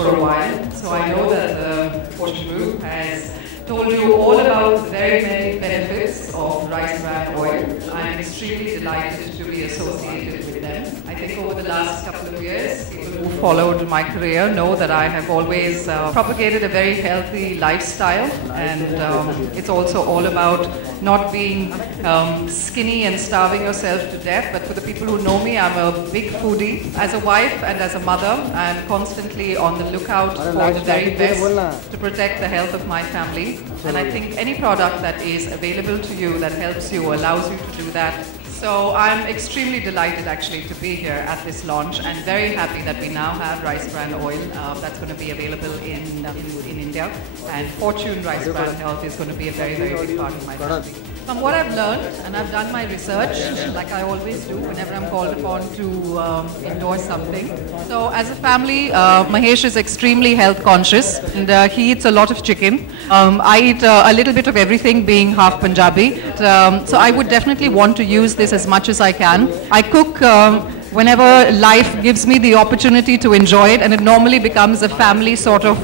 for a while, so I know that the Fortune Group has told you all about the very many benefits of rice bran oil. I am extremely delighted to be associated with them. I think over the last couple of years, people who followed my career know that I have always propagated a very healthy lifestyle, and it's also all about not being skinny and starving yourself to death. But for the people who know me, I'm a big foodie. As a wife and as a mother, I'm constantly on the lookout for the very best to protect the health of my family. And I think any product that is available to you that helps you, allows you to do that. So I'm extremely delighted actually to be here at this launch, and very happy that we now have rice bran oil that's going to be available in India, and Fortune Rice Bran Health is going to be a very, very big part of my family. From what I've learned, and I've done my research, like I always do whenever I'm called upon to endorse something. So as a family, Mahesh is extremely health conscious, and he eats a lot of chicken. I eat a little bit of everything, being half Punjabi. So I would definitely want to use this as much as I can. I cook whenever life gives me the opportunity to enjoy it, and it normally becomes a family sort of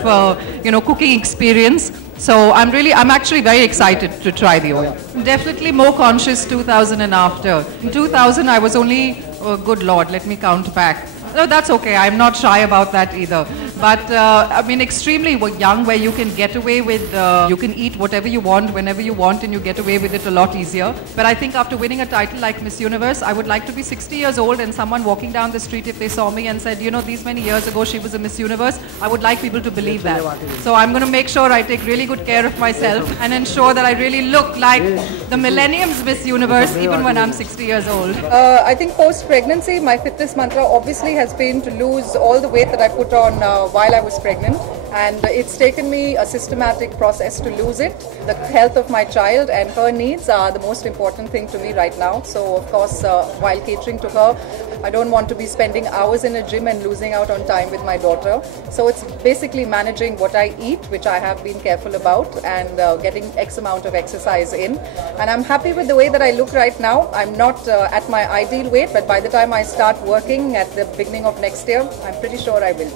cooking experience. So I'm actually very excited to try the oil. Definitely more conscious 2000 and after. In 2000 I was only, oh good Lord, let me count back. No, that's okay, I'm not shy about that either. But I mean, extremely young, where you can get away with, you can eat whatever you want, whenever you want, and you get away with it a lot easier. But I think after winning a title like Miss Universe, I would like to be 60 years old, and someone walking down the street, if they saw me and said, you know, these many years ago she was a Miss Universe, I would like people to believe that. So I'm going to make sure I take really good care of myself and ensure that I really look like the Millennium's Miss Universe, even when I'm 60 years old. I think post-pregnancy, my fitness mantra obviously has been to lose all the weight that I put on while I was pregnant, and it's taken me a systematic process to lose it. The health of my child and her needs are the most important thing to me right now. So of course, while catering to her, I don't want to be spending hours in a gym and losing out on time with my daughter. So it's basically managing what I eat, which I have been careful about, and getting X amount of exercise in. And I'm happy with the way that I look right now. I'm not at my ideal weight, but by the time I start working at the beginning of next year, I'm pretty sure I will.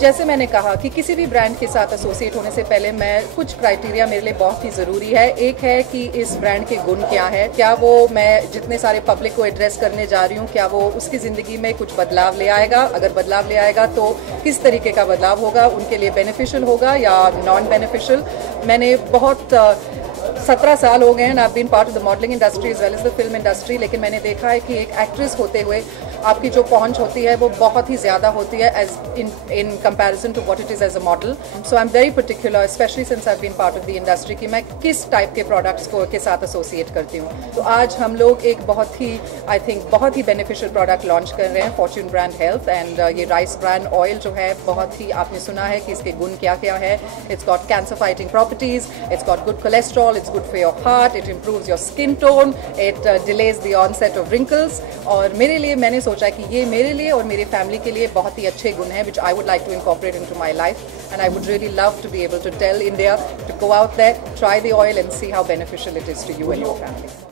जैसे मैंने कहा कि किसी भी brand के साथ associate होने से पहले मैं कुछ क्राइटेरिया मेरे लिए बहुत ही ज़रूरी है। एक है कि इस ब्रांड के गुण क्या है, क्या वो मैं जितने सारे पब्लिक को एड्रेस करने जा रही हूँ, क्या वो उसकी ज़िंदगी में कुछ बदलाव ले आएगा। अगर बदलाव ले आएगा तो किस तरीके का बदलाव होगा, उनके लिए बेनिफिशियल होगा या नॉन बेनिफिशियल। मैंने बहुत 17 साल हो गए हैं, I've been part of the modeling industry as well as the film industry, लेकिन मैंने देखा है कि एक एक्ट्रेस होते हुए आपकी जो पहुंच होती है वो बहुत ही ज़्यादा होती है as in comparison to what it is as a model. So I'm very particular, especially since I've been part of the industry, कि मैं किस टाइप के प्रोडक्ट्स को के साथ एसोसिएट करती हूँ। तो आज हम लोग एक बहुत ही आई थिंक बहुत ही बेनिफिशियल प्रोडक्ट लॉन्च कर रहे हैं, फॉर्च्यून ब्रांड हेल्थ, एंड ये राइस ब्रान ऑयल जो है बहुत ही आपने सुना है कि इसके गुण क्या क्या है। It's got cancer fighting properties, it's got good cholesterol, it's good for your heart, it improves your skin tone, it delays the onset of wrinkles. और मेरे लिए मैंने सोचा कि ये मेरे लिए और मेरी फैमिली के लिए बहुत ही अच्छे गुण हैं, which I would like to incorporate into my life, and I would really love to be able to tell India to go out there, try the oil and see how beneficial it is to you and your family.